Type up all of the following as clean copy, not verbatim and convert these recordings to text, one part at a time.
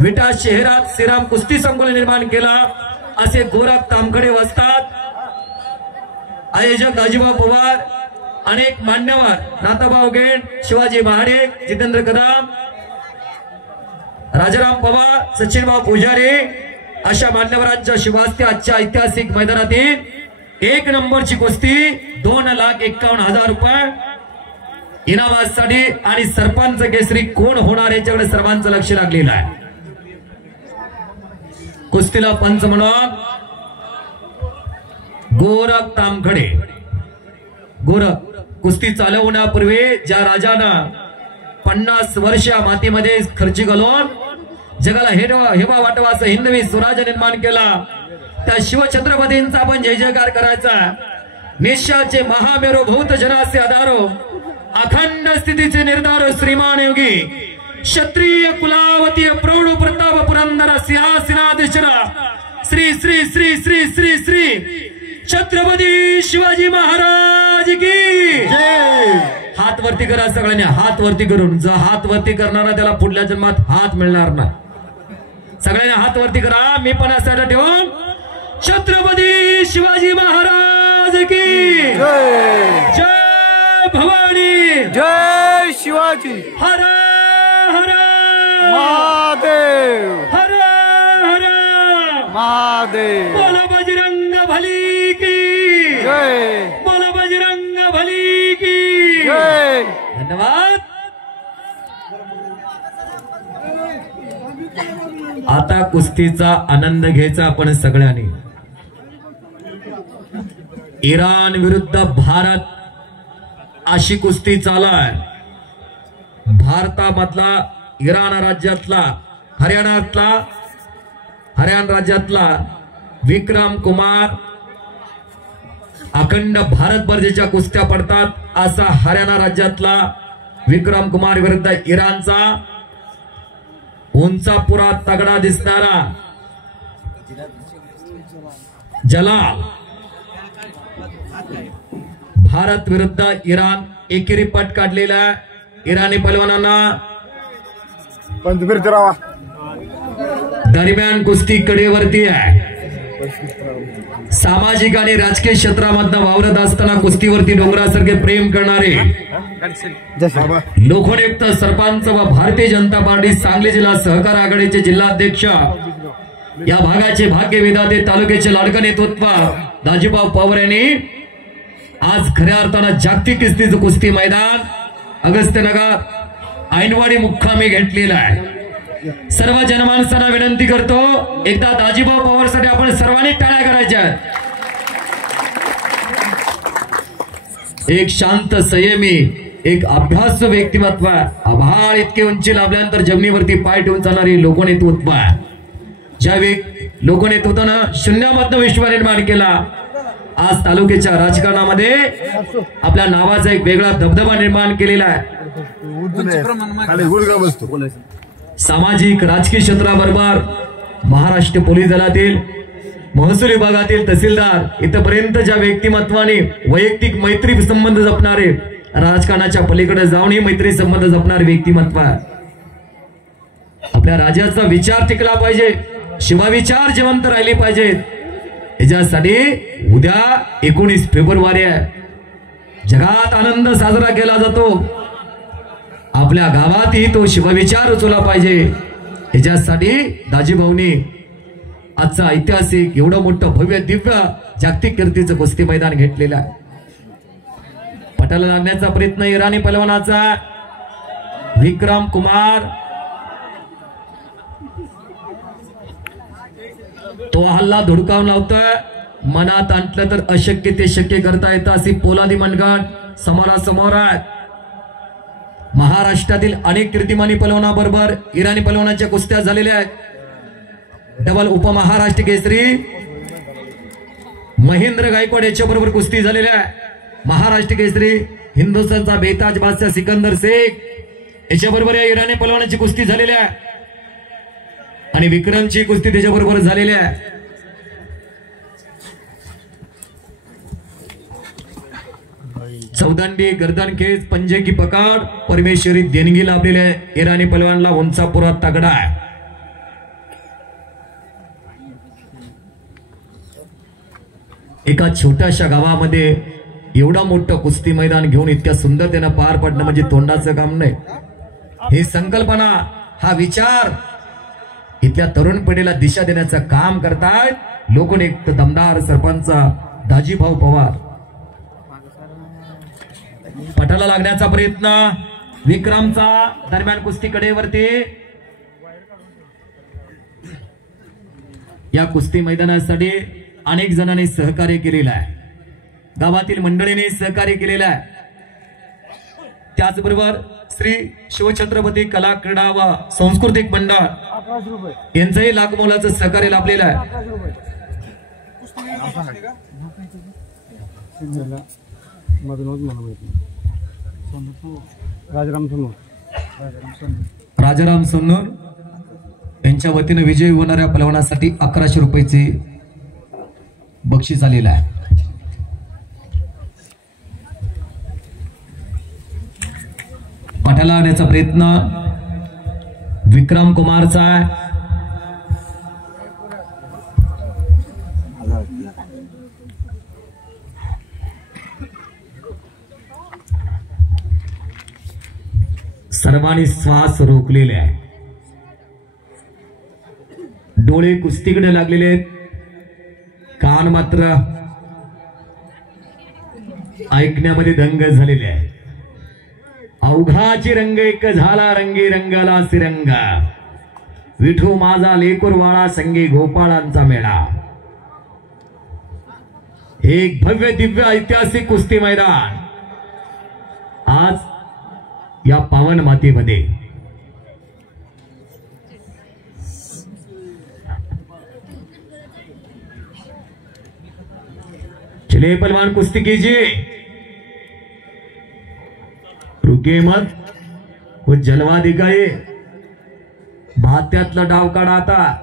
विटा शहरात श्रीराम कुस्ती संकुल निर्माण केला असे गोरख तामखडे वस्तात आयोजक दाजीभाऊ पवार अनेक मान्यवर नाथाभाऊ गेंड शिवाजी महाडे जितेंद्र कदम राजाराम पवार सचिनभाऊ पुजारी अशा मान्यवरांच्या शुभास्ते आजच्या ऐतिहासिक मैदानातील 1 नंबरची कुस्ती 2,51,000 रुपये इनामासाठी आणि सरपंच केसरी कोण होणार याच्याकडे सर्वांचं लक्ष लागलेलं आहे। कुस्तीला पंच म्हणून गोरख तामखडे। गोरख कुस्ती चालवण्यापूर्वी ज्या राजानं 50 वर्ष मातीमध्ये खर्ची घालून जगाला हेवा वाटवा असं हिंदवी स्वराज्य निर्माण केला त्या शिवछत्रपतींचा आपण जय जयकार करायचा। निश्चयाचे महामेरू भूत जनासे आधारो अखंड स्थितीचे निर्धारो श्रीमान योगी क्षत्रिय कुलावतीय प्रौढ प्रताप पुरंदर सिंहासनाधीश्वरा श्री श्री श्री श्री श्री श्री छत्रपती शिवाजी महाराज की जय। हात वरती करा सगळ्यांनी, हात वरती करून। जो हात वरती करणारा त्याला पुढल्या जन्मात हात मिळणार नाही। सगळ्यांनी हात वरती करा, मी पण असं ठेवून छत्रपती शिवाजी महाराज की जय। जय भवानी जय शिवाजी हर हर महादेव हर हर महादेव। बोला बजरंग भली की जय बोला बजरंग भली की जय। धन्यवाद। आता कुस्तीचा आनंद घ्यायचा आपण सगळ्यांनी। इराण विरुद्ध भारत अशी कुस्ती चालू आहे। भारतामधला इराण राज्यातला हरियाणा राज्यातला विक्रम कुमार अखंड भारतभर ज्याच्या कुस्त्या पडतात असा हरियाणा राज्यातला विक्रम कुमार विरुद्ध इराणचा उंचापुरा तगडा दिसणारा जलाल। भारत विरुद्ध इराण एकेरी पट काढलेला इराणी पैलवानांना दरम्यान कुस्ती कडेवरती आहे। सामाजिक आणि राजकीय क्षेत्रामधनं वावरत असताना कुस्तीवरती डोंगरासारखे प्रेम करणारे लोकनियुक्त सरपंच व भारतीय जनता पार्टी सांगली जिल्हा सहकार आघाडीचे जिल्हाध्यक्ष या भागाचे भाग्य विधाते तालुक्याचे लाडकं नेतृत्व दाजीभाऊ पवार यांनी आज खऱ्या अर्थानं जागतिक कुस्तीचं कुस्ती मैदान अगस्त्यनगर ऐनवाडी मुक्कामी घेतलेला आहे। सर्व जनमानसांना विनंती करतो एकदा दाजीभाऊ पवार साठी आपण सर्वांनी टाळ्या करायच्या। एक शांत संयमी एक अभ्यासू व्यक्तिमत्व, आभाळ इतके उंची लाभल्यानंतर जमिनीवरती पाय ठेवून चालणारी लोकनेतृत्व। ज्या लोकनेतृत्वानं शून्यामधनं विश्व निर्माण केला आज तालुक्याच्या राजकारणामध्ये आपल्या नावाचा एक वेगळा दबदबा निर्माण केलेला आहे। सामाजिक राजकीय क्षेत्राबरोबर महाराष्ट्र पोलीस दलातील महसूल विभागातील तहसीलदार इथपर्यंत ज्या व्यक्तिमत्वाने वैयक्तिक मैत्री संबंध जपणारे राजकारणाच्या पलीकडे जाऊनही मैत्री संबंध जपणारे व्यक्तिमत्व आपल्या राज्याचा विचार टिकला पाहिजे, शिवविचार जिवंत राहिले पाहिजेत। याच्यासाठी उद्या 19 फेब्रुवारी आहे। जगात आनंद साजरा केला जातो, आपल्या गावातही तो शिवविचार उचलला पाहिजे। याच्यासाठी दाजीभाऊनी आजचा ऐतिहासिक एवढं मोठं भव्य दिव्य जागतिक कीर्तीचं कुस्ती मैदान घेतलेलं आहे। पटाला लागण्याचा प्रयत्न इराणी पैलवानाचा विक्रम कुमार, तो हल्ला धुडकावून लावतोय। मनात आणलं तर अशक्य ते शक्य करता येतं अशी पोलादी मनगट समोरासमोर आहे। महाराष्ट्रातील अनेक कीर्तिमानी पैलवानाबरोबर इराणी पैलवानाच्या कुस्त्या झालेल्या आहेत। डबल उपमहाराष्ट्र केसरी महेंद्र गायकवाड याच्या बरोबर कुस्ती झालेली आहे। महाराष्ट्र केसरी हिंदुस्थानचा बेताज बादशाह सिकंदर शेख याच्या बरोबर या इराणी पैलवानाची कुस्ती झालेली आहे आणि विक्रमची कुस्ती त्याच्या बरोबर झालेली आहे। चौदंडी गर्दन खेच पंजे की पकड परमेश्वरी देणगी लाभलेल्या इराणी पलवानला उंचापुरा तगडा आहे. एका छोट्याशा गावामध्ये एवढा मोठं कुस्ती मैदान घेऊन इतक्या सुंदरतेनं पार पडणं म्हणजे तोंडाचं काम नाही. ही संकल्पना हा विचार इथल्या तरुण पिढीला दिशा देण्याचं काम करतायत लोकनियुक्त दमदार सरपंच दाजीभाऊ पवार. पटाला लागण्याचा प्रयत्न विक्रमचा दरम्यान कुस्ती कडेवरती. या कुस्ती मैदानासाठी अनेक जणांनी सहकार्य केलेलं आहे. गावातील मंडळींनी सहकार्य केलेलं आहे. त्याचबरोबर श्री शिवछत्रपती कला क्रीडा व सांस्कृतिक मंडळ यांचंही लाख मोलाचं सहकार्य लाभलेलं आहे. राजाराम सोन्नूर यांच्या वतीने विजयी होणाऱ्या पलवानासाठी 1100 रुपयाचे बक्षीस आलेलं आहे. पटाला आणण्याचा प्रयत्न विक्रम कुमारचा आहे. सर्वांनी श्वास रोखलेले आहे. डोळे कुस्तीकडे लागलेले आहेत. कान मात्र ऐकण्यामध्ये दंग झालेले आहे. अवघाची रंग एक झाला रंगी रंगाला सिरंगा विठू माझा लेकुरवाळा संगी गोपाळांचा मेळा. एक भव्य दिव्य ऐतिहासिक कुस्ती मैदान आज या पावन मातीमध्ये. चले पहलवान कुस्ती कीजिए. रुके मत वो जलवा दिखाए. भात्यातला डाव काढा आता.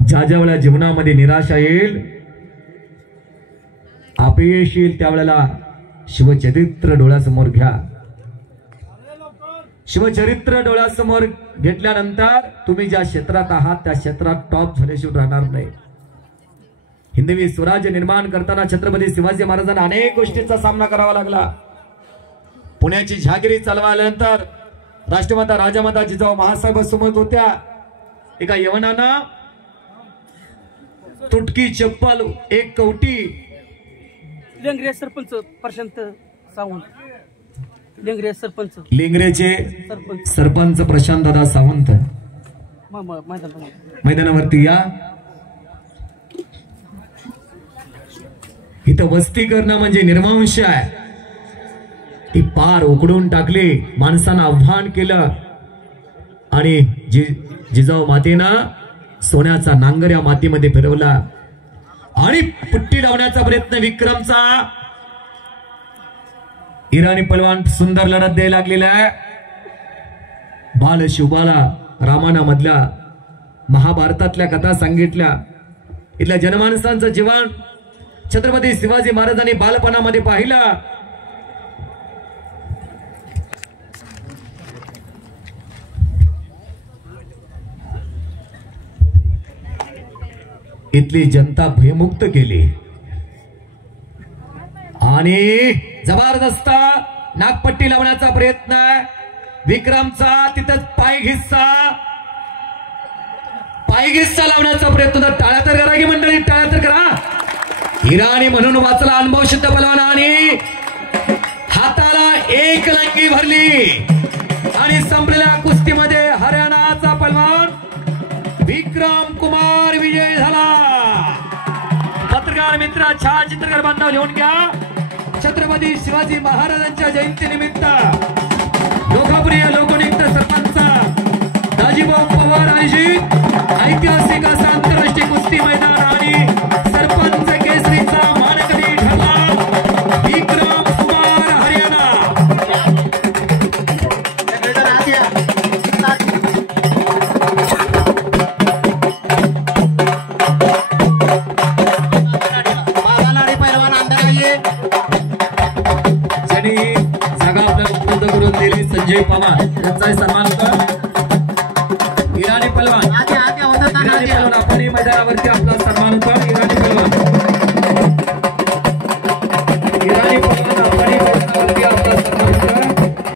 ज्या ज्या वेळेला जीवनामध्ये निराशा येईल अपयश येईल त्यावेळेला शिवचरित्र डोळ्यासमोर घ्या. शिवचरित्र डोळ्यासमोर घेतल्यानंतर तुम्ही ज्या क्षेत्रात आहात त्या क्षेत्रात टॉप झाल्याशिवाय राहणार नाही. हिंदवी स्वराज्य निर्माण करताना छत्रपती शिवाजी महाराजांना अनेक गोष्टींचा सामना करावा लागला. पुण्याची जहागिरी चालवाल्यानंतर राष्ट्रमाता राजामाता जिजाऊ महासाहेब समोर होत्या. एका यवनानं तुटकी चप्पल एक कवटी लेंगरे सरपंच प्रशांत सावंत. लेंगरे सरपंच लेंगरेचे सरपंच प्रशांत दादा सावंत मैदानावरती या. इथं वस्ती करणं म्हणजे निर्वंश आहे. ती पार उकडून टाकली. माणसानं आव्हान केलं आणि जिजाऊ मातेनं सोन्याचा नांगर या मातीमध्ये फिरवला आणि पुट्टी लावण्याचा प्रयत्न विक्रमचा. इराणी पलवान सुंदर लढत द्यायला लागलेला आहे. बाल शिवबाला रामायणामधल्या महाभारतातल्या कथा सांगितल्या. इथल्या जनमानसांचं जीवन छत्रपती शिवाजी महाराजांनी बालपणामध्ये पाहिला. इथली जनता भयमुक्त केली आणि जबरदस्त नागपट्टी लावण्याचा प्रयत्न विक्रमचा. तिथंच पायघिस्सा लावण्याचा प्रयत्न. टाळ्या तर करा की मंडळी, टाळ्या तर करा. इराणी म्हणून वाचला अनुभव सिद्ध पलवान आणि हाताला एक लंगी भरली आणि संपलेल्या कुस्तीमध्ये हरियाणाचा पलवान विक्रम कुमार विजयी झाला. पत्रकार मित्र छायाचित्रकार बांधव लिहून घ्या. छत्रपती शिवाजी महाराजांच्या जयंतीनिमित्त लोकप्रिय लोकनियुक्त सरपंच दाजीभाऊ पवार आयोजित ऐतिहासिक असा आंतरराष्ट्रीय कुस्ती मैदान आणि सरपंच केसरीचा मानकरी ठरला विक्रम कुमार हरियाणा. पहलवान अंदर आइए. होतं इराणी पलवान इराणी पलवान आपणही मैदानावरती आपला सन्मान होता इराणी पलवान